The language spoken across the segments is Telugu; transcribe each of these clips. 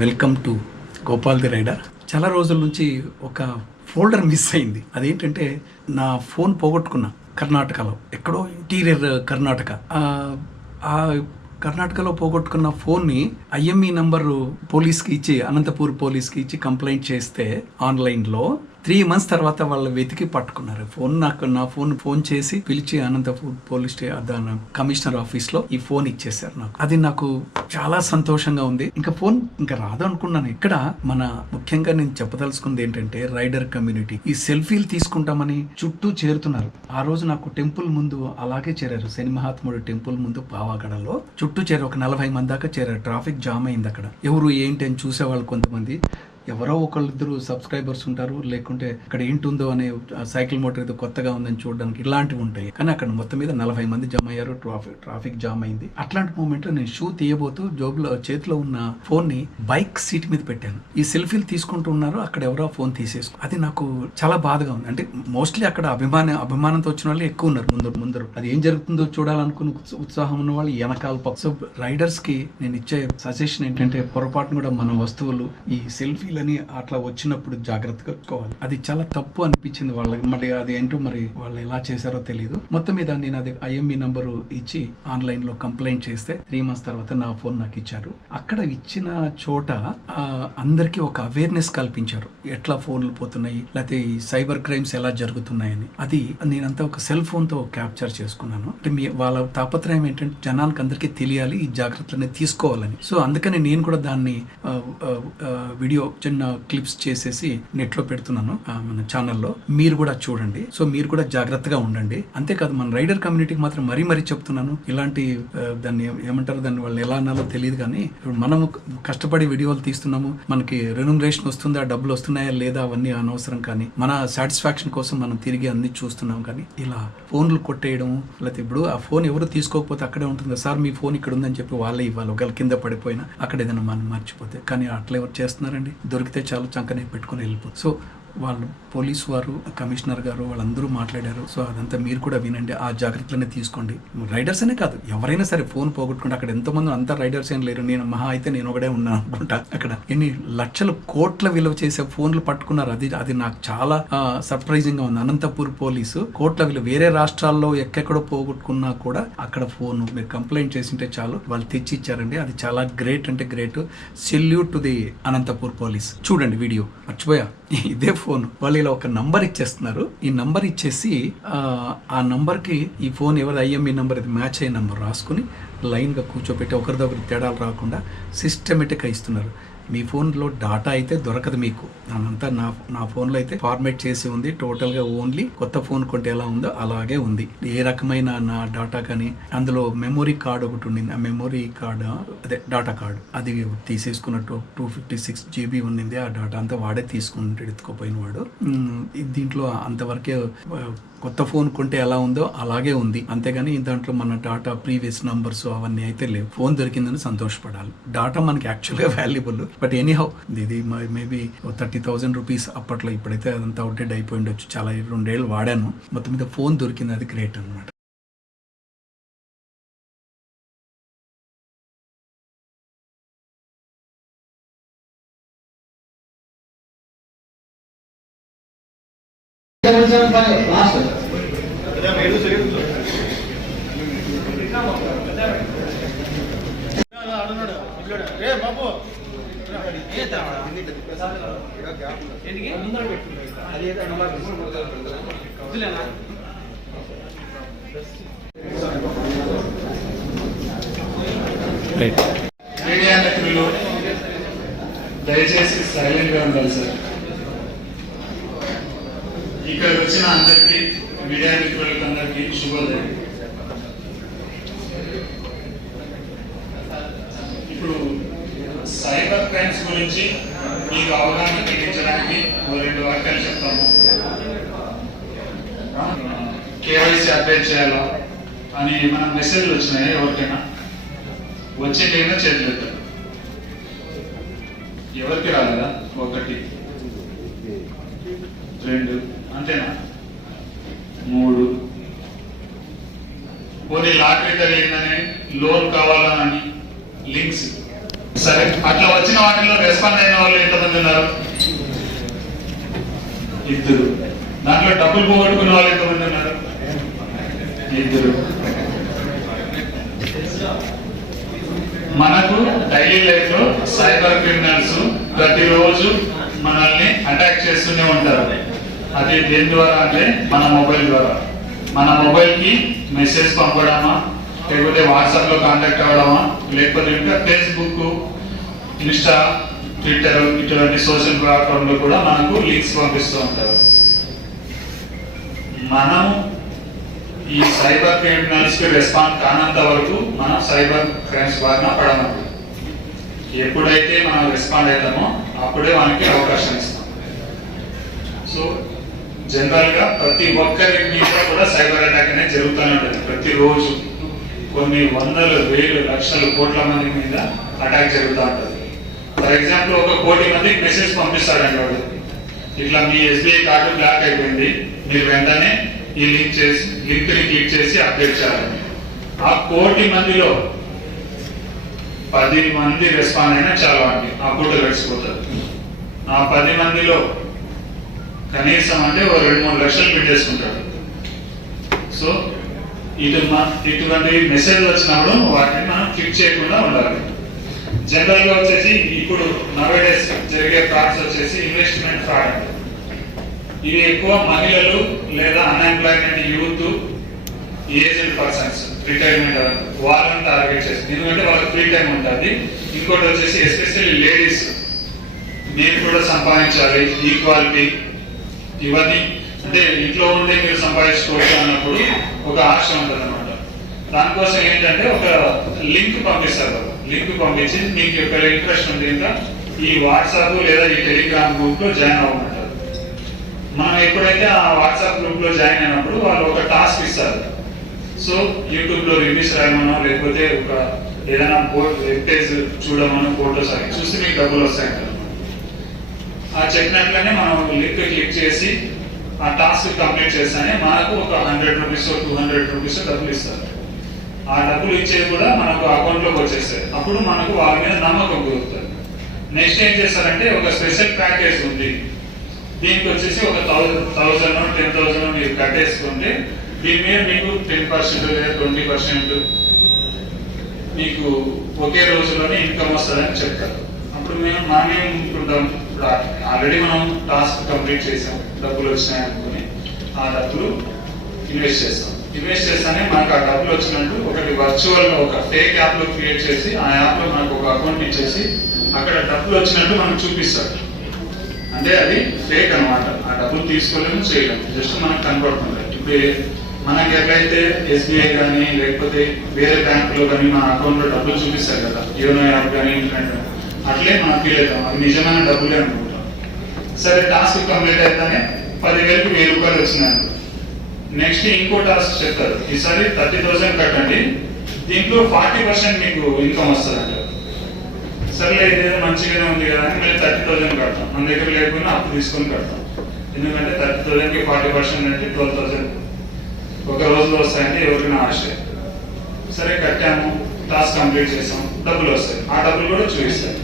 Welcome to Gopal the rider. చాలా రోజుల నుంచి ఒక ఫోల్డర్ మిస్ అయింది. అదేంటంటే నా ఫోన్ పోగొట్టుకున్నా కర్ణాటకలో, ఎక్కడో ఇంటీరియర్ కర్ణాటక. ఆ కర్ణాటకలో పోగొట్టుకున్న ఫోన్ని ఐఎంఈ నంబరు పోలీస్కి ఇచ్చి, అనంతపూర్ పోలీస్కి ఇచ్చి కంప్లైంట్ చేస్తే ఆన్లైన్లో 3 months తర్వాత వాళ్ళు వెతికి పట్టుకున్నారు. నా ఫోన్ చేసి పిలిచి అనంతపూర్ పోలీస్ కమిషనర్ ఆఫీస్లో ఈ ఫోన్ ఇచ్చేసారు నాకు. అది నాకు చాలా సంతోషంగా ఉంది. ఇంకా రాదు అనుకున్నాను. ఇక్కడ మన ముఖ్యంగా నేను చెప్పదలుచుకుంది ఏంటంటే, రైడర్ కమ్యూనిటీ ఈ సెల్ఫీలు తీసుకుంటామని చుట్టూ చేరుతున్నారు. ఆ రోజు నాకు టెంపుల్ ముందు అలాగే చేరారు. శని మహాత్ముడు టెంపుల్ ముందు పావాగడలో చుట్టూ చేరారు. ఒక 40 మంది దాకా చేరారు. ట్రాఫిక్ జామ్ అయింది అక్కడ. ఎవరు ఏంటి అని చూసేవాళ్ళు కొంతమంది, ఎవరో ఒకళ్ళిద్దరు సబ్స్క్రైబర్స్ ఉంటారు, లేకుంటే అక్కడ ఏంటుందో అనే సైకిల్ మోటార్ ఏదో కొత్తగా ఉందని చూడడానికి ఇలాంటివి ఉంటాయి. కానీ అక్కడ మొత్తం మీద 40 మంది జమ అయ్యారు. ట్రాఫిక్ జామ్ అయింది. అట్లాంటి మూమెంట్లో నేను షూ తీయబోతూ చేతిలో ఉన్న ఫోన్ ని బైక్ సీట్ మీద పెట్టాను. ఈ సెల్ఫీలు తీసుకుంటూ ఉన్నారు, అక్కడ ఎవరో ఫోన్ తీసేసుకో. అది నాకు చాలా బాధగా ఉంది. అంటే మోస్ట్లీ అక్కడ అభిమానంతో వచ్చిన వాళ్ళు ఎక్కువ ఉన్నారు. ముందరు అది ఏం జరుగుతుందో చూడాలనుకుని ఉత్సాహం ఉన్న వాళ్ళు వెనకాల పక్క. సో రైడర్స్ కి నేను ఇచ్చే సజెషన్ ఏంటంటే, పొరపాటును కూడా మన వస్తువులు ఈ సెల్ఫీలు అని అట్లా వచ్చినప్పుడు జాగ్రత్తగా చూసుకోవాలి. అది చాలా తప్పు అనిపించింది వాళ్ళకి. మరి అది ఏంటో మరి వాళ్ళు ఎలా చేశారో తెలియదు. మొత్తం మీద నేను అది ఐఎంఈ నంబరు ఇచ్చి ఆన్లైన్ లో కంప్లైంట్ చేస్తే 3 months తర్వాత నా ఫోన్ నాకు ఇచ్చారు. అక్కడ ఇచ్చిన చోట అందరికీ ఒక అవేర్నెస్ కల్పించారు. ఎట్లా ఫోన్లు పోతున్నాయి, లేకపోతే ఈ సైబర్ క్రైమ్స్ ఎలా జరుగుతున్నాయని. అది నేనంతా ఒక సెల్ ఫోన్ తో క్యాప్చర్ చేసుకున్నాను. అంటే వాళ్ళ తాపత్రయం ఏంటంటే, జనానికి అందరికీ తెలియాలి, ఈ జాగ్రత్తలనే తీసుకోవాలని. సో అందుకని నేను కూడా దాన్ని వీడియో చిన్న క్లిప్స్ చేసేసి నెట్ లో పెడుతున్నాను మన ఛానల్లో. మీరు కూడా చూడండి. సో మీరు కూడా జాగ్రత్తగా ఉండండి. అంతేకాదు, మన రైడర్ కమ్యూనిటీకి మాత్రం మరీ చెప్తున్నాను, ఇలాంటి దాన్ని ఏమంటారు, దాన్ని వాళ్ళు ఎలా అన్నాలో తెలియదు. కానీ ఇప్పుడు మనము కష్టపడి వీడియోలు తీస్తున్నాము, మనకి రెన్యూమరేషన్ వస్తుందా, డబ్బులు వస్తున్నాయా లేదా అవన్నీ అనవసరం. కానీ మన సాటిస్ఫాక్షన్ కోసం మనం తిరిగి అన్ని చూస్తున్నాం. కానీ ఇలా ఫోన్లు కొట్టేయడం, లేకపోతే ఇప్పుడు ఆ ఫోన్ ఎవరు తీసుకోకపోతే అక్కడే ఉంటుంది. సార్ మీ ఫోన్ ఇక్కడ ఉందని చెప్పి వాళ్ళే ఇవ్వాలి. ఒకవేళ కింద పడిపోయినా అక్కడ ఏదైనా మనం మర్చిపోతే. కానీ అట్లా ఎవరు చేస్తున్నారండి? దొరికితే చాలు చంకనే పెట్టుకుని వెళ్ళిపోతుంది. సో వాళ్ళు పోలీసు వారు, కమిషనర్ గారు వాళ్ళందరూ మాట్లాడారు. సో అదంతా మీరు కూడా వినండి, ఆ జాగ్రత్తలనే తీసుకోండి. రైడర్స్ అనే కాదు, ఎవరైనా సరే ఫోన్ పోగొట్టుకుంటే, అక్కడ ఎంతమంది అంతా రైడర్స్ ఏం లేరు. నేను అయితే నేను ఒకడే ఉన్నాను అనుకుంటా. అక్కడ ఎన్ని లక్షల కోట్ల విలువ చేసే ఫోన్లు పట్టుకున్నారు. అది నాకు చాలా సర్ప్రైజింగ్ గా ఉంది. అనంతపూర్ పోలీసు కోట్ల విలువ, వేరే రాష్ట్రాల్లో ఎక్కడో పోగొట్టుకున్నా కూడా అక్కడ ఫోన్ మీరు కంప్లైంట్ చేసింటే చాలు వాళ్ళు తెచ్చి ఇచ్చారండి. అది చాలా గ్రేట్, అంటే great. Salute to the Anantapur police. చూడండి వీడియో. మర్చిపోయా, ఇదే ఫోన్ వాళ్ళు ఇలా ఒక నంబర్ ఇచ్చేస్తున్నారు. ఈ నంబర్ ఇచ్చేసి ఆ నంబర్కి ఈ ఫోన్ ఎవరి ఐఎంఈ నంబర్, ఇది మ్యాచ్ అయ్యే నంబర్ రాసుకుని లైన్గా కూర్చోబెట్టి ఒకరిదొకరి తేడాలు రాకుండా సిస్టమేటిక్గా ఇస్తున్నారు. మీ ఫోన్లో డాటా అయితే దొరకదు మీకు. అంతా నా ఫోన్లో అయితే ఫార్మేట్ చేసి ఉంది. టోటల్గా ఓన్లీ కొత్త ఫోన్ కొంటే ఎలా ఉందో అలాగే ఉంది. ఏ రకమైన నా డాటా కానీ, అందులో మెమొరీ కార్డ్ ఒకటి ఉండింది. ఆ మెమొరీ కార్డ్, అదే డాటా కార్డు, అది తీసేసుకున్నట్టు 256 GB ఉండింది. ఆ డాటా అంతా వాడే తీసుకుంటాడు, ఎత్తుకోపోయిన వాడు. దీంట్లో అంతవరకే కొత్త ఫోన్ కొంటే ఎలా ఉందో అలాగే ఉంది. అంతేగాని దాంట్లో మన డాటా, ప్రీవియస్ నంబర్స్ అవన్నీ అయితే లేవు. ఫోన్ దొరికిందని సంతోషపడాలి. డాటా మనకి యాక్చువల్గా వాల్యుబుల్. బట్ ఎనీహౌ ఇది మేబీ 30,000 రూపీస్ అప్పట్లో. ఇప్పుడైతే అదంతా అవుట్డేట్ అయిపోయి ఉండొచ్చు. చాలా 2 ఏళ్ళు వాడాను. మొత్తం మీద ఫోన్ దొరికింది, అది గ్రేట్ అనమాట. మీడియా మిత్రులు దయచేసి సైలెంట్ గా ఉండాలి సార్. ఇక్కడ వచ్చిన అందరికీ, మీడియా మిత్రులకి అందరికీ శుభోదయం. ఇప్పుడు సైబర్ క్రైమ్స్ గురించి మీకు అవగాహన కలిగించడానికి 2 వాక్యాలు చెప్తాము. కేవైసీ అప్డేట్ చేయాలా అని మన మెసేజ్లు వచ్చినాయి. ఎవరికైనా వచ్చేటైనా చేతులు ఎత్తారు. ఎవరికి రాలేదా? 1 2 అంతేనా? 3 పోనీ లాటరీ తగిలిందని, లోన్ కావాలని లింక్స్ సరే, అట్లా వచ్చిన వాటిలో రెస్పాండ్ అయిన వాళ్ళు ఎంతమంది ఉన్నారు? 2. దాంట్లో డబ్బులు పోగొట్టుకున్న వాళ్ళు ఎంతమంది ఉన్నారు? 2. మనకు డైలీ లైఫ్ లో సైబర్ క్రిమినల్స్ ప్రతిరోజు మనల్ని అటాక్ చేస్తూనే ఉంటారు. అది దేని ద్వారా అంటే మన మొబైల్ ద్వారా. మన మొబైల్ కి మెసేజ్ పంపడమా, లేకపోతే వాట్సాప్ లో కాంటాక్ట్ అవ్వడమా, లేకపోతే ఇంకా ఫేస్బుక్, ఇన్స్టా, ట్విట్టర్ ఇటువంటి సోషల్ ప్లాట్ఫామ్ లో కూడా మనకు లింక్స్ పంపిస్తూ ఉంటారు. మనం ఈ సైబర్ క్రిమినల్స్ కి రెస్పాండ్ కానంత వరకు మనం సైబర్ క్రైమ్స్ బారిన పడమన్నమాట. ఎప్పుడైతే మనం రెస్పాండ్ అవుతామో అప్పుడే మనకి అవకాశం ఇస్తాం. సో జనరల్ గా ప్రతి ఒక్కరి మీద కూడా సైబర్ అటాక్ అనేది జరుగుతూనే ఉంటుంది. ప్రతిరోజు కొన్ని వందల వేలు లక్షల కోట్ల మంది మీద అటాక్ జరుగుతూ ఉంటుంది. ఫర్ ఎగ్జాంపుల్ 1 కోటి మందికి మెసేజ్ పంపిస్తాడండి వాడు, ఇట్లా మీ SBI కార్డు బ్లాక్ అయిపోయింది, మీరు వెంటనే ఈ లింక్ ని క్లిక్ చేసి అప్డేట్ చేయాలని. ఆ 1 కోటి మందిలో 10 మంది రెస్పాండ్ అయినా చాలా అండి ఆ పూట గడిచిపోతారు. ఆ 10 మందిలో కనీసం అంటే 2-3 లక్షలు పెట్టేసుకుంటాడు. సో ఇటువంటి మెసేజ్ వచ్చినప్పుడు వాటిని మనం క్లిక్ చేయకుండా ఉండాలి. జనరల్ గా వచ్చేసి ఇప్పుడు నవేడేస్ జరిగే ఫ్రాడ్స్ వచ్చేసి ఇన్వెస్ట్మెంట్ ఫ్రాడ్ అంటే ఇవి ఎక్కువ మహిళలు లేదా unemployment youth, aged persons, retirement వాళ్ళని టార్గెట్ చేస్తుంది. ఎందుకంటే వాళ్ళకి ఫ్రీ టైం ఉంటుంది. ఇంకోటి వచ్చేసి ఎస్పెషల్లీ లేడీస్, నేను కూడా సంపాదించాలి, ఈక్వాలిటీ, ఇవన్నీ అంటే ఇంట్లో ఉండే మీరు సంపాదించుకోవచ్చు అన్నప్పుడు ఒక ఆశ ఉంటుంది అనమాట. దానికోసం ఏంటంటే ఒక లింక్ పంపిస్తారు. లింక్ పంపించి మీకు ఎక్కడ ఇంట్రెస్ట్ ఉంది ఇంకా ఈ వాట్సాప్ లేదా ఈ టెలిగ్రామ్ గ్రూప్ లో జాయిన్ అవ్వమంటారు. మనం ఎప్పుడైతే ఆ వాట్సాప్ గ్రూప్ లో జాయిన్ అయినప్పుడు వాళ్ళు ఒక టాస్క్ ఇస్తారు. సో యూట్యూబ్ లో రివ్యూస్ రాయమనో, లేకపోతే ఒక ఏదైనా వెబ్ పేజ్ చూడమనో, ఫోటోస్ అవి చూస్తే మీకు డబ్బులు వస్తాయంటారు. ఆ చెప్పినట్లనే మనం లింక్ క్లిక్ చేసి ఆ టాస్క్ కంప్లీట్ చేస్తానే మనకు ఒక 100 రూపీస్ 200 రూపీస్ డబ్బులు ఇస్తారు. ఆ డబ్బులు ఇచ్చేది కూడా మనకు అకౌంట్ లోకి వచ్చేస్తాయి. అప్పుడు మనకు వాళ్ళ మీద నమ్మకం కుదురుతుంది. నెక్స్ట్ ఏం చేస్తారంటే ఒక స్పెషల్ ప్యాకేజ్ ఉంది, దీనికి వచ్చేసి ఒక 1000 10,000 మీరు కట్టేసుకుంటే దీని మీద మీకు 10% లేదా 20% మీకు ఒకే రోజులోనే ఇన్కమ్ వస్తుందని చెప్తారు. అప్పుడు మనం ఏమనుకుంటాం, ఇప్పుడు ఆల్రెడీ మనం టాస్క్ కంప్లీట్ చేసాం, డబ్బులు వచ్చినాయి అనుకుని ఆ డబ్బులు ఇన్వెస్ట్ చేస్తాం. ఇన్వెస్ట్ చేస్తానే మనకు ఆ డబ్బులు వచ్చినట్టు ఒకటి వర్చువల్ ఒక ఫేక్ యాప్ లో క్రియేట్ చేసి ఆ యాప్ లో మనకు ఒక అకౌంట్ ఇచ్చేసి అక్కడ డబ్బులు వచ్చినట్టు మనకు చూపిస్తారు. అంటే అది ఫేక్ అనమాట. ఆ డబ్బులు తీసుకోలేము, చేయలేము, జస్ట్ మనకు కనపడుతుంది. ఇప్పుడు మనకి ఎట్లయితే SBI కానీ లేకపోతే వేరే బ్యాంకులో కానీ మన అకౌంట్ లో డబ్బులు చూపిస్తారు కదా, యోనో యాప్ కానీ ఇంటర్నెట్, అట్లే మనం ఫీల్ అవుతాం అవి నిజమైన డబ్బులే అనుకుంటాం. సరే, టాస్క్ కంప్లీట్ అయితేనే 10,000కి 1,000 రూపాయలు వచ్చినాయి. నెక్స్ట్ ఇంకో టాస్క్ చెప్తారు, ఈసారి 30,000 కట్టండి, దీంట్లో 40% మీకు ఇన్కమ్ వస్తుంది అంటారు. సర్లే, ఇదేదో మంచిగానే ఉంది కదా అని మళ్ళీ 30,000 కడతాం. మన దగ్గర లేకుండా అప్పు తీసుకొని కడతాం. ఎందుకంటే 30,000కి 40% అంటే 12,000 ఒక రోజులో వస్తాయంటే ఎవరికైనా ఆశ. సరే, కట్టాము, టాస్క్ కంప్లీట్ చేసాం, డబ్బులు వస్తాయి. ఆ డబ్బులు కూడా చూపిస్తాయి.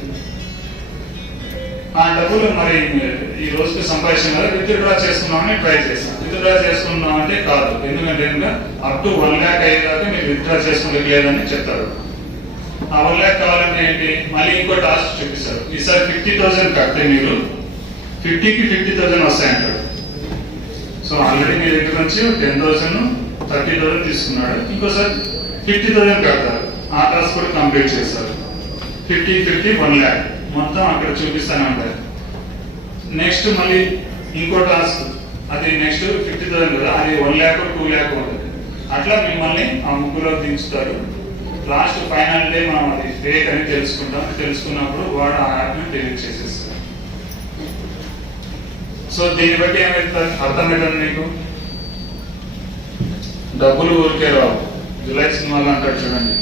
ఆ డబ్బులు మరి ఈ రోజుకి సంపాదించిన కదా విత్డ్రా చేసుకున్నామని ట్రై చేస్తాం. విత్డ్రా చేసుకున్నాం అంటే కాదు, ఎందుకంటే ఇంకా అప్ టు 1 lakh అయ్యేదాకా మీరు విత్డ్రా చేసుకోలేదని చెప్తారు. ఆ 1 lakh కావాలంటే ఏంటి, మళ్ళీ ఇంకో టాస్క్ చూపిస్తారు. ఈసారి 50,000 కడితే మీరు 50కి 50,000 వస్తాయంటారు. సో ఆల్రెడీ మీ దగ్గర నుంచి 10,000 30,000 తీసుకున్నాడు, ఇంకోసారి 50,000 కడతారు. ఆ టాస్క్ కూడా కంప్లీట్ చేస్తారు. 50 50 1 lakh మొత్తం అక్కడ చూపిస్తానే ఉంటారు. నెక్స్ట్ మళ్ళీ ఇంకో టాస్క్, అది నెక్స్ట్ 50,000 కదా, అది 1 lakh 2 lakh ఉంటుంది. అట్లా మిమ్మల్ని ఆ ముగ్గులో దించుతారు. లాస్ట్ ఫైనల్ డే మనం అది ఫేక్ అని తెలుసుకుంటాం. తెలుసుకున్నప్పుడు వాడు ఆ యాప్ని డిలీట్ చేసేస్తారు. సో దీన్ని బట్టి ఏమైతే అర్థమవుతుంది మీకు, డబ్బులు ఊరికే రావు. జులై సినిమాలో అంటాడు చూడండి,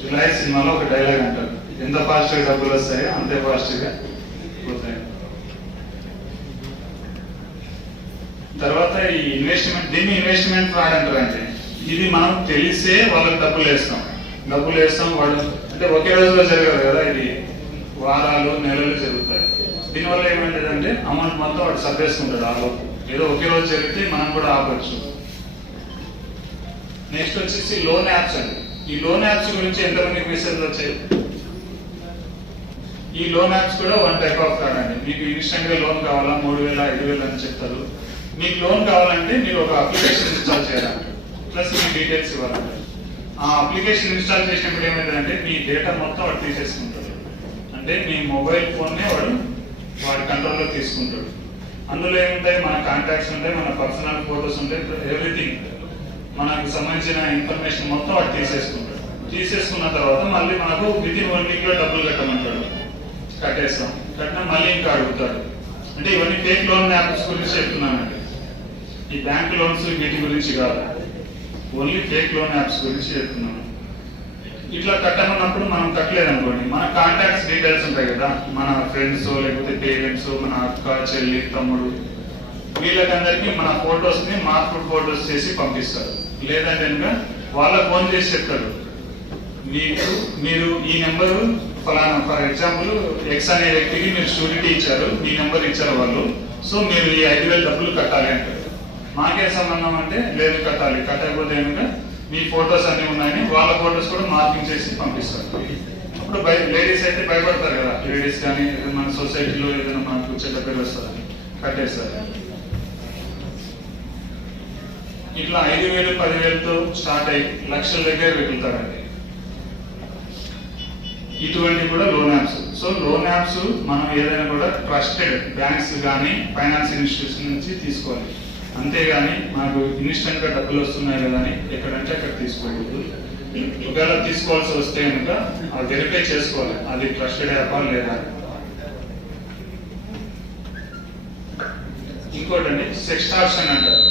జులై సినిమాలో ఒక డైలాగ్ అంటారు, ఎంత ఫాస్ట్ గా డబ్బులు వస్తాయో అంతే ఫాస్ట్ గా పోతాయి. తర్వాత ఈ ఇన్వెస్ట్మెంట్, దీన్ని ఇన్వెస్ట్మెంట్ ఫ్రాడ్ అంటారు. అంటే ఇది మనం తెలిసే వాళ్ళకి డబ్బులు వేస్తాం. వాడు అంటే ఒకే రోజులో జరగదు కదా, ఇది వారాలు నెలలు జరుగుతాయి. దీనివల్ల ఏమైందంటే అమౌంట్ మొత్తం వాడు సర్వేసుకుంటాడు. ఆ లోపు ఏదో ఒకే రోజు జరిగితే మనం కూడా ఆపచ్చు. నెక్స్ట్ వచ్చేసి లోన్ యాప్స్ అండి. ఈ లోన్ యాప్స్ గురించి ఎంతమందికి మెసేజ్లు వచ్చాయి? ఈ లోన్ యాప్స్ కూడా వన్ టైప్ ఆఫ్ కార్డ్ అండి. మీకు ఇన్స్టెంట్ గా లోన్ కావాలా, 3,000 5,000 అని చెప్తారు. మీకు లోన్ కావాలంటే మీరు ఒక అప్లికేషన్ ఇన్స్టాల్ చేయాలంటే ప్లస్ మీ డీటెయిల్స్ ఇవ్వాలంటే, ఆ అప్లికేషన్ ఇన్స్టాల్ చేసినప్పుడు ఏమైందంటే మీ డేటా మొత్తం వాడు తీసేసుకుంటాడు. అంటే మీ మొబైల్ ఫోన్నే వాడి కంట్రోల్లో తీసుకుంటాడు. అందులో ఏముంటాయి, మన కాంటాక్ట్స్ ఉంటాయి, మన పర్సనల్ ఫోటోస్ ఉంటాయి, ఎవ్రీథింగ్ మనకు సంబంధించిన ఇన్ఫర్మేషన్ మొత్తం వాడు తీసేసుకుంటాడు. తీసేసుకున్న తర్వాత మళ్ళీ మనకు వితిన్ 1 వీక్ లో డబ్బులు కట్టమంటాడు. కట్టేస్తాం. కట్టినా మళ్ళీ ఇంకా అడుగుతాడు. అంటే ఇవన్నీ ఫేక్ లోన్ యాప్స్ గురించి చెప్తున్నానండి. ఈ బ్యాంక్ లోన్స్ వీటి గురించి కాదు, ఓన్లీ ఫేక్ లోన్ యాప్స్ గురించి చెప్తున్నాను. ఇట్లా కట్టమన్నప్పుడు మనం కట్టలేదు అనుకోండి, మన కాంటాక్ట్స్ డీటెయిల్స్ ఉంటాయి కదా, మన ఫ్రెండ్స్ లేకపోతే పేరెంట్స్, మన అక్క చెల్లి తమ్ముడు, వీళ్ళకందరికీ మన ఫొటోస్ ని మార్పుడ్ ఫొటోస్ చేసి పంపిస్తారు. లేదంటే కనుక వాళ్ళ ఫోన్ చేసి చెప్తారు, మీరు ఈ నెంబరు ఫలానా, ఫర్ ఎగ్జాంపుల్ ఎక్స్ అనే వ్యక్తికి మీరు షూరిటీ ఇచ్చారు, మీ నెంబర్ ఇచ్చారు వాళ్ళు, సో మీరు ఈ 5,000 డబ్బులు కట్టాలి అంటారు. మాకే సంబంధం అంటే లేదు కట్టాలి, కట్టకపోతే కనుక మీ ఫొటోస్ అన్ని ఉన్నాయని వాళ్ళ ఫొటోస్ కూడా మార్కింగ్ చేసి పంపిస్తారు. అప్పుడు లేడీస్ అయితే భయపడతారు కదా, లేడీస్ కానీ మన సొసైటీలో ఏదైనా మనకు చెడ్డ పేరు వస్తుందని కట్టేస్తారు. ఇట్లా 5,000 10,000తో స్టార్ట్ అయ్యి లక్షల దగ్గర వెళ్తారండి. ఇటువంటి కూడా loan apps. So loan apps మనం ఏదైనా కూడా ట్రస్టెడ్ బ్యాంక్స్ కానీ ఫైనాన్స్ ఇన్స్టిట్యూషన్ నుంచి తీసుకోవాలి. అంతేగాని మనకు ఇన్స్టెంట్ గా డబ్బులు వస్తున్నాయి కదా అని ఎక్కడంటే అక్కడ తీసుకోకూడదు. ఒకవేళ తీసుకోవాల్సి వస్తే కనుక అది వెరిఫై చేసుకోవాలి, అది ట్రస్టెడ్ యాప్ లేదా. ఇంకోటండి సెక్స్టార్షన్ అంటారు.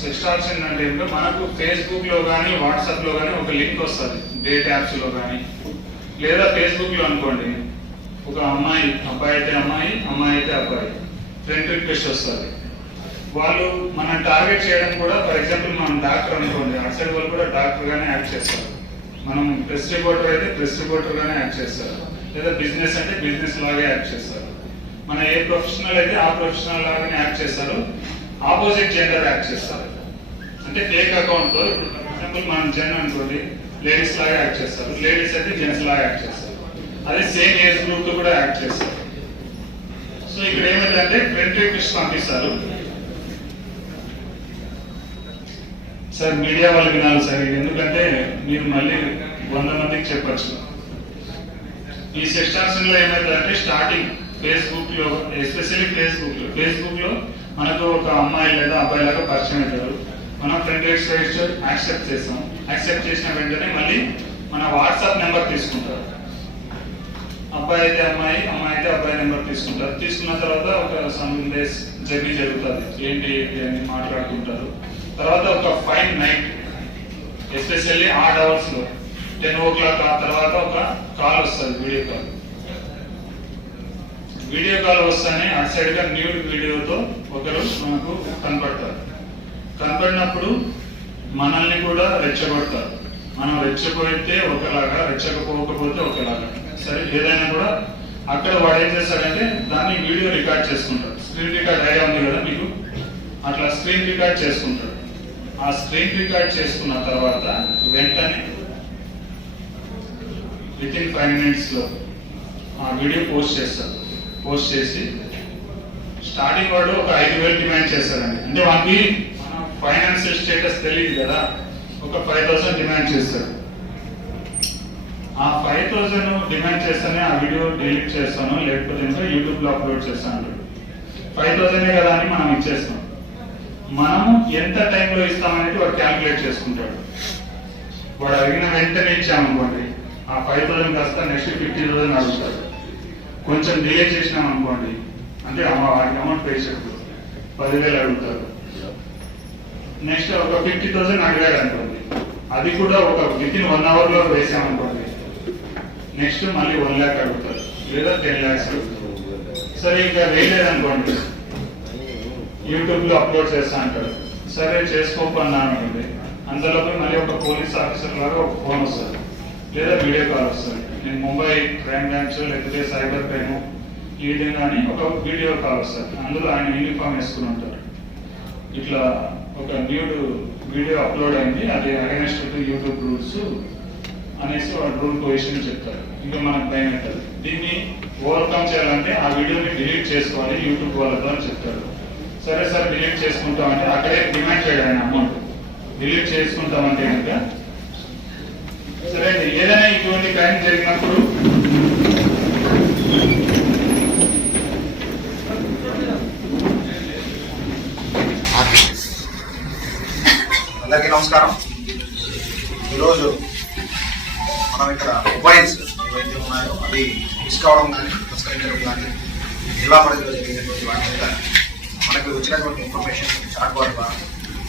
సెక్స్టార్షన్ అంటే మనకు ఫేస్బుక్ లో కానీ వాట్సాప్ లో కానీ ఒక లింక్ వస్తుంది, డేట్ యాప్స్ లో కానీ, లేదా ఫేస్బుక్ లో అనుకోండి ఒక అబ్బాయి అయితే అమ్మాయి అయితే అబ్బాయి ఫ్రెండ్ రిక్వెస్ట్ వస్తుంది. వాళ్ళు మనం టార్గెట్ చేయడం కూడా, ఫర్ ఎగ్జాంపుల్ మనం డాక్టర్ అనుకోండి, అటు సైడ్ వాళ్ళు కూడా డాక్టర్ గానే యాక్ట్ చేస్తారు. మనం ప్రెస్ రిపోర్టర్ అయితే ప్రెస్ రిపోర్టర్ గానే యాక్ట్ చేస్తారు, లేదా బిజినెస్ అంటే బిజినెస్ లాగే యాక్ట్ చేస్తారు. మన ఏ ప్రొఫెషనల్ అయితే ఆ ప్రొఫెషనల్ లాగానే యాక్ట్ చేస్తారు. ఆపోజిట్ జెండర్ యాక్ట్ చేస్తారు. అంటే ఫేక్ అకౌంట్ లో ఇప్పుడు ఫర్ ఎగ్జాంపుల్ మనం జెండర్ అనుకోండి, లేడీస్ లాగా యాక్ట్ చేస్తారు, లేడీస్ అయితే జెంట్స్ లాగా యాక్ట్ చేస్తారు. అదే సేమ్ ఏజ్ గ్రూప్ తో కూడా యాక్ట్ చేస్తారు. సో ఇక్కడ ఏమైందంటే ఫ్రెండ్ రిక్వెస్ట్ పంపిస్తారు. సార్ మీడియా వాళ్ళు వినాలి సార్, ఎందుకంటే మీరు మళ్ళీ 100 మందికి చెప్పచ్చు. ఈ సెక్షన్ లో ఏమైందంటే స్టార్టింగ్ ఫేస్బుక్ లో, ఎస్పెషల్లీ ఫేస్బుక్ లో మనకు ఒక అమ్మాయి లేదా అబ్బాయి లాగా పరిచయం అవుతారు. మనం ఫ్రెండ్ రిక్వెస్ట్ యాక్సెప్ట్ చేస్తాం. యాక్సెప్ట్ చేసిన వెంటనే మళ్ళీ మన వాట్సాప్ నెంబర్ తీసుకుంటారు. అబ్బాయి అయితే అమ్మాయి అయితే అబ్బాయి నెంబర్ తీసుకుంటారు. తీసుకున్న తర్వాత ఒక సమ్ డేస్ జర్నీ జరుగుతుంది, ఏంటి అని మాట్లాడుకుంటారు. తర్వాత ఒక 5 నైట్ ఎస్పెషల్లీ ఆడ్ అవర్స్ లో 10 o'clock ఆ తర్వాత ఒక కాల్ వస్తుంది, వీడియో కాల్ వస్తానే అటు సైడ్ గా న్యూడ్ వీడియోతో ఒకరు మనకు కనపడతారు. కనపడినప్పుడు మనల్ని కూడా రెచ్చగొడతారు. మనం రెచ్చగొడితే ఒకలాగా, రెచ్చకపోకపోతే ఒకలాగా. సరే ఏదైనా కూడా అక్కడ వాడు ఏం చేస్తాడంటే దాన్ని వీడియో రికార్డ్ చేసుకుంటాడు. స్క్రీన్ రికార్డ్ అయ్యా ఉంది కదా మీకు, అట్లా స్క్రీన్ రికార్డ్ చేసుకుంటాడు. ఆ స్క్రీన్ రికార్డ్ చేసుకున్న తర్వాత వెంటనే వితిన్ 5 minutes లో ఆ వీడియో పోస్ట్ చేస్తారు. పోస్ట్ చేసి స్టార్టింగ్ వాడు ఒక 5,000 డిమాండ్ చేస్తారండి. అంటే వానికి మన ఫైనాన్షియల్ స్టేటస్ తెలియదు కదా, ఒక 5,000 డిమాండ్ చేస్తారు. ఆ 5,000 డిమాండ్ చేస్తానే ఆ వీడియో డిలీట్ చేస్తాను, లేకపోతే ఇంకా యూట్యూబ్ లో అప్లోడ్ చేస్తాను. 5,000 కదా అని మనం ఇచ్చేస్తాం. మనము ఎంత టైంలో ఇస్తామనేది వాడు క్యాల్కులేట్ చేసుకుంటాడు. వాడు అడిగిన వెంటనే ఇచ్చామనుకోండి, ఆ 5,000 కాస్త నెక్స్ట్ 50,000 అడుగుతాడు. కొంచెం డిలే చేసినాం అనుకోండి, అంటే అమౌంట్ పే చేయకూడదు, 10,000 అడుగుతారు. నెక్స్ట్ ఒక 50,000 అడిగాడు అనుకోండి, అది కూడా ఒక వితిన్ 1 hour లో వేసామనుకోండి, నెక్స్ట్ మళ్ళీ 1 lakh అడుగుతారు, లేదా 10 lakhs అడుగుతారు. సరే ఇంకా వేయలేదనుకోండి, యూట్యూబ్ లో అప్లోడ్ చేస్తా అంటారు. సరే చేసుకోపన్నాను, అంతలోపు మళ్ళీ ఒక పోలీస్ ఆఫీసర్ లాగా ఒక ఫోన్ వస్తుంది, లేదా వీడియో కాల్ వస్తుంది. నేను ముంబై క్రైమ్ బ్రాంచ్ లేకపోతే సైబర్ క్రైమ్ ఈ విధంగానే ఒక వీడియో కాల్ వస్తుంది. అందులో ఆయన యూనిఫామ్ వేసుకుని ఉంటారు. ఇట్లా ఒక న్యూడ్ వీడియో అప్లోడ్ అయింది, అది అగైనెస్ట్ టు యూట్యూబ్ రూల్స్ అనేసి వాళ్ళు రూల్ పొజిషన్ చెప్తారు. ఇంకా మనకు భయం అవుతుంది. దీన్ని ఓవర్కమ్ చేయాలంటే ఆ వీడియోని డిలీట్ చేసుకోవాలి యూట్యూబ్ వాళ్ళతో అని చెప్తారు. సరే సార్ డిలీట్ చేసుకుంటామంటే అక్కడే డిమాండ్ చేయడం ఆయన అమౌంట్ డిలీట్ చేసుకుంటామంటే కనుక సరే ఏదైనా ఇటువంటి క్రైమ్ జరిగినప్పుడు అందరికీ నమస్కారం. ఈరోజు మనం ఇక్కడ మొబైల్స్ ఏవైతే ఉన్నాయో అవి మిస్ కావడం కానీ తస్కరించడం కానీ జిల్లా పరిధిలో జరిగినటువంటి వాటి మీద మనకు వచ్చినటువంటి ఇన్ఫర్మేషన్ చాట్ బార్ ద్వారా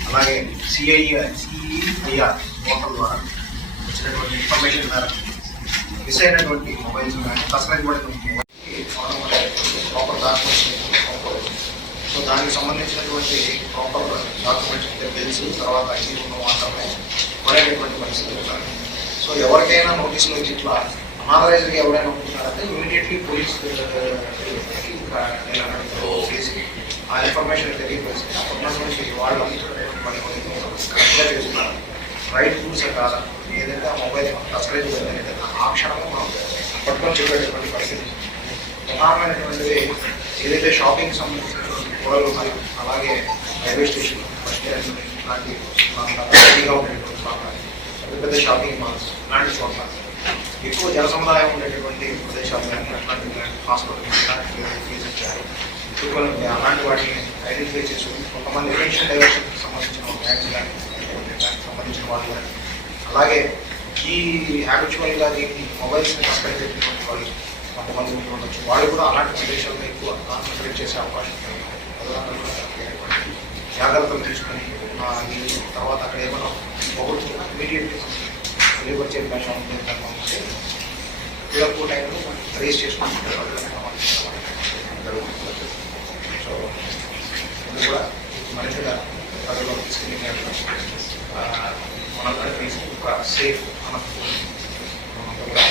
అలాగే సిఐఆర్ పోర్టల్ ద్వారా వచ్చినటువంటి ఇన్ఫర్మేషన్ ద్వారా మిస్ అయినటువంటి మొబైల్స్ కానీ తస్కరించబడినటువంటి మొబైల్కి ప్రాపర్ డాక్యుమెంట్స్. సో దానికి సంబంధించినటువంటి ప్రాపర్ డాక్యుమెంట్స్ బిల్స్ తర్వాత ఐటీ ఉన్న మాత్రమే కొనేటటువంటి పరిస్థితులు ఉంటాయి. సో ఎవరికైనా నోటీసులు వచ్చి ఇట్లా అనాథరైజ్గా ఎవరైనా ఉంటున్నారంటే ఇమీడియట్లీ పోలీస్ చేసి ఆ ఇన్ఫర్మేషన్ తెలియపరిచి అప్పటి వాళ్ళు కరెక్ట్గా చేస్తున్నారు రైట్ రూల్సే కాదా ఏదైతే ఆ మొబైల్ తస్కరేజ్ ఏదైతే ఆ క్షణంలో మనం పట్టుకొని చెప్పేటటువంటి పరిస్థితి. ప్రధానమైనటువంటిది ఏదైతే షాపింగ్ సంబంధించినటువంటి గొడవలు ఉన్నాయి, అలాగే రైల్వే స్టేషన్ బస్ స్టాండ్ లాంటి ఫ్రీగా ఉండేటువంటి చోట్ల పెద్ద పెద్ద షాపింగ్ మాల్స్ ఇలాంటి చోట్ల ఎక్కువ జనసముదాయం ఉండేటటువంటి ప్రదేశాలు కానీ అట్లాంటి హాస్పిటల్ అలాంటి వాటిని ఐడెంటిఫై చేసుకుని కొంతమంది ఎలక్షన్ డైవర్షన్కి సంబంధించిన బ్యాంక్స్ కానీ దానికి సంబంధించిన వాళ్ళు కానీ అలాగే ఈ హ్యాబిచువల్గా దీన్ని మొబైల్స్ని కస్టడీ పెట్టినటువంటి వాళ్ళు కొంతమంది ఉండొచ్చు. వాళ్ళు కూడా అలాంటి ప్రదేశాల్లో ఎక్కువ కాన్సన్ట్రేట్ చేసే అవకాశం జాగ్రత్తలు తీసుకుని ఈ తర్వాత అక్కడ ఏమైనా ఒకటి ఇమీడియట్లీ తెలియపరిచే విధంగా ఉంటే తక్కువ టైంలో రేస్ చేసుకుంటారు. సో ఇది కూడా మంచిగా ప్రజల్లో తీసుకెళ్ళి మనందరికీ ఒక సేఫ్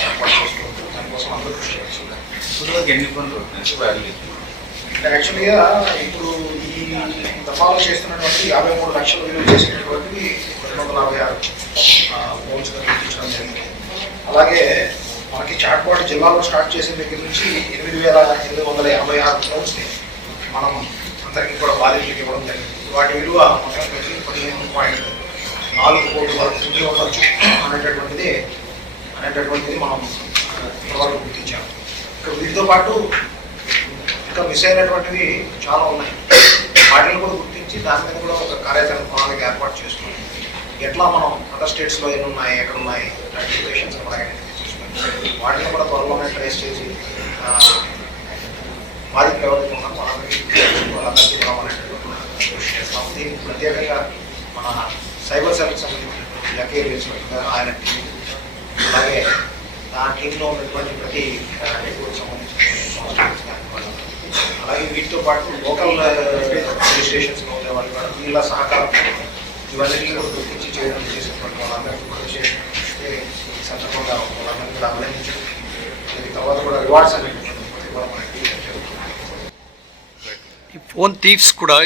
ఏర్పాటు చేసుకోవచ్చు. దానికోసం అందరూ కృషి చేయాల్సిందే. ఎన్ని పనులు యాక్చువల్గా ఇప్పుడు ఈ దఫాలో చేస్తున్నటువంటి 53 లక్షలు విలువ చేసినటువంటి 256 ఫోన్స్ గుర్తించడం జరిగింది. అలాగే మనకి చాట్బాట్ జిల్లాలో స్టార్ట్ చేసిన దగ్గర నుంచి 8,856 ఫోన్స్ని మనం అందరికీ కూడా బాధితులకి ఇవ్వడం జరిగింది. వాటి విలువ మొత్తం 15.4 కోట్ల వరకు ఉండొచ్చు అనేటటువంటిది మనం ఇప్పటివరకు గుర్తించాము. ఇక్కడ వీటితో పాటు ఇంకా మిస్ అయినటువంటివి చాలా ఉన్నాయి. వాటిని కూడా గుర్తించి దాని మీద కూడా ఒక కార్యాచరణ ప్రణాళిక ఏర్పాటు చేసుకుని ఎట్లా మనం అదర్ స్టేట్స్లో ఎన్ని ఉన్నాయి, ఎక్కడ ఉన్నాయి పేషెంట్స్ కూడా ఐడెంటిఫై చేసుకుని వాటిని కూడా త్వరలోనే ట్రేస్ చేసి బాధితులు ఎవరైతే ఉన్నారో వాళ్ళందరికీ రావాలనేటువంటి కృషి చేస్తాము. దీనికి ప్రత్యేకంగా మన సైబర్ సెల్కి సంబంధించినటువంటి లకేర్ వేసినట్టుగా ఆయన టీం అలాగే ఆ టీంలో ఉన్నటువంటి ప్రతి నెట్వర్క్ సంబంధించిన అలాగే వీటితో పాటు లోకల్ రిజిస్ట్రేషన్స్లో ఉండే వాళ్ళు కూడా వీళ్ళ సహకారం ఇవన్నీ కూడా గుర్తించి చేయడం చేసినటువంటి వాళ్ళందరికీ కృషి చేస్తే సందర్భంగా వాళ్ళందరినీ కూడా అభినందించడం దీని తర్వాత కూడా రివార్డ్స్ అనేటువంటి కూడా మనకి ఈ ఫోన్ థీవ్స్ కూడా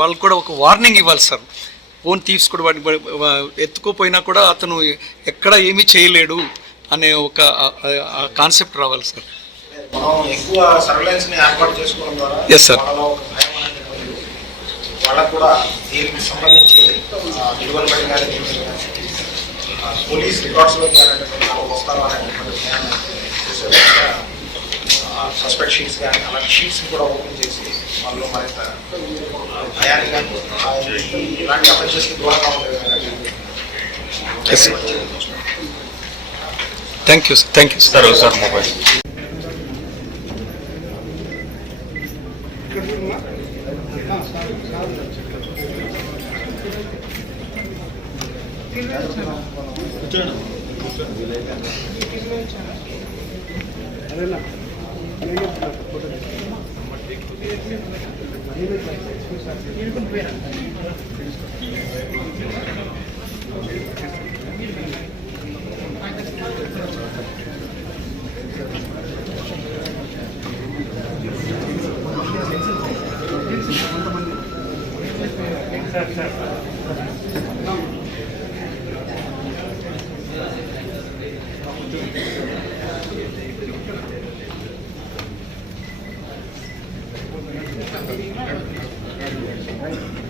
వాళ్ళు కూడా ఒక వార్నింగ్ ఇవ్వాలి సార్. ఫోన్ థీవ్స్ కూడా వాటిని ఎత్తుకోపోయినా కూడా అతను ఎక్కడ ఏమీ చేయలేడు అనే ఒక కాన్సెప్ట్ రావాలి సార్. మనం ఎక్కువ సర్వేలెన్స్ని ఏర్పాటు చేసుకోవడం ద్వారా వాళ్ళలో ఒక భయం అనేటువంటిది వాళ్ళకు కూడా దీనికి సంబంధించి విలువలు బట్టి కానీ పోలీస్ రికార్డ్స్లో అనేటువంటి వస్తారు అనేటువంటి భయాన్ని చేసే సస్పెక్ట్ షీట్స్ కానీ అలాంటి షీట్స్ కూడా ఓపెన్ చేసి వాళ్ళు మరింత భయాన్ని కానీ ఇలాంటి అఫెన్సెస్కి దూరంగా ఉండేది. Thank you sir. Sir mobile Right.